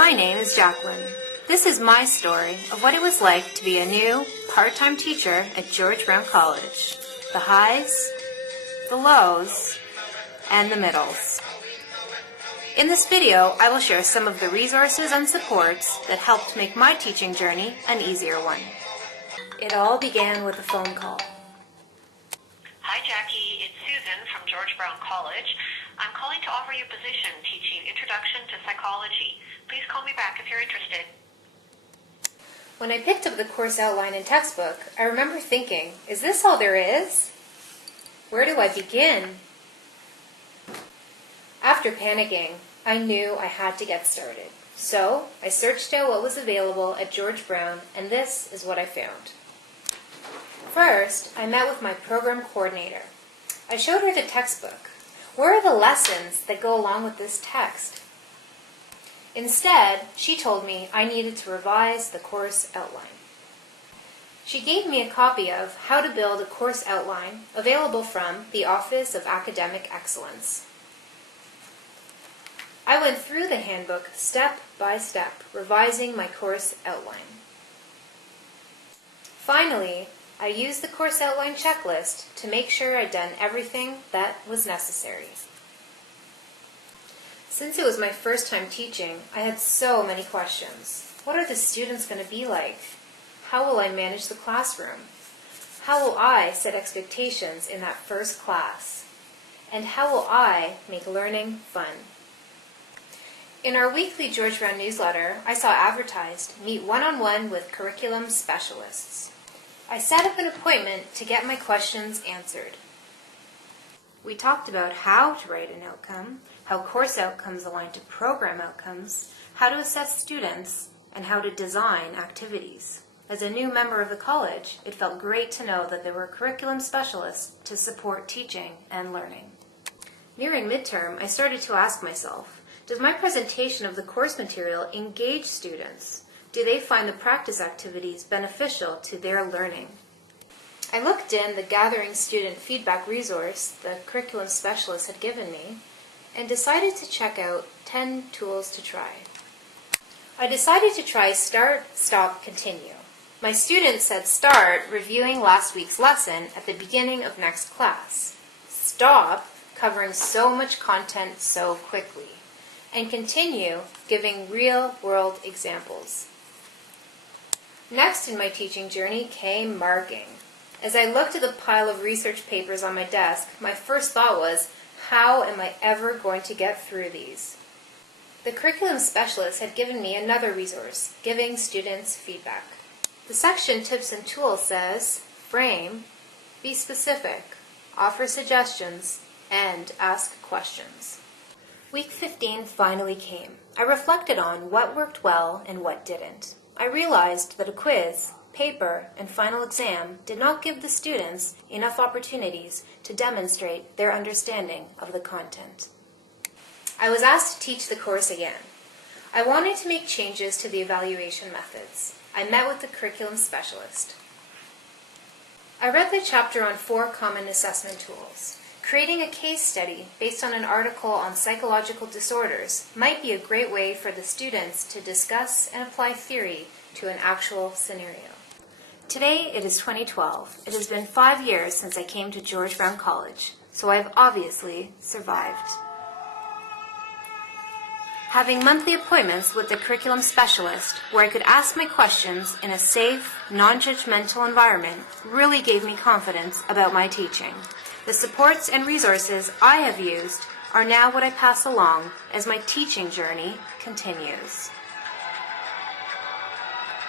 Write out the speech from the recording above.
My name is Jacqueline. This is my story of what it was like to be a new, part-time teacher at George Brown College. The highs, the lows, and the middles. In this video, I will share some of the resources and supports that helped make my teaching journey an easier one. It all began with a phone call. Hi Jackie, it's Susan from George Brown College. I'm calling to offer you a position teaching Introduction to Psychology. Please call me back if you're interested. When I picked up the course outline and textbook, I remember thinking, is this all there is? Where do I begin? After panicking, I knew I had to get started. So I searched out what was available at George Brown, and this is what I found. First, I met with my program coordinator. I showed her the textbook. Where are the lessons that go along with this text? Instead, she told me I needed to revise the course outline. She gave me a copy of How to Build a Course Outline, available from the Office of Academic Excellence. I went through the handbook step by step, revising my course outline. Finally, I used the course outline checklist to make sure I'd done everything that was necessary. Since it was my first time teaching, I had so many questions. What are the students going to be like? How will I manage the classroom? How will I set expectations in that first class? And how will I make learning fun? In our weekly George Brown newsletter, I saw advertised, meet one-on-one with curriculum specialists. I set up an appointment to get my questions answered. We talked about how to write an outcome, how course outcomes align to program outcomes, how to assess students, and how to design activities. As a new member of the college, it felt great to know that there were curriculum specialists to support teaching and learning. Nearing midterm, I started to ask myself, does my presentation of the course material engage students? Do they find the practice activities beneficial to their learning? I looked in the Gathering Student Feedback resource the curriculum specialist had given me and decided to check out 10 tools to try. I decided to try Start, Stop, Continue. My students said start reviewing last week's lesson at the beginning of next class, stop covering so much content so quickly, and continue giving real-world examples. Next in my teaching journey came marking. As I looked at the pile of research papers on my desk, my first thought was, how am I ever going to get through these? The curriculum specialist had given me another resource, giving students feedback. The section Tips and Tools says, frame, be specific, offer suggestions, and ask questions. Week 15 finally came. I reflected on what worked well and what didn't. I realized that a quiz, paper, and final exam did not give the students enough opportunities to demonstrate their understanding of the content. I was asked to teach the course again. I wanted to make changes to the evaluation methods. I met with the curriculum specialist. I read the chapter on 4 common assessment tools. Creating a case study based on an article on psychological disorders might be a great way for the students to discuss and apply theory to an actual scenario. Today it is 2012. It has been 5 years since I came to George Brown College, so I've obviously survived. Having monthly appointments with the curriculum specialist where I could ask my questions in a safe, non-judgmental environment really gave me confidence about my teaching. The supports and resources I have used are now what I pass along as my teaching journey continues.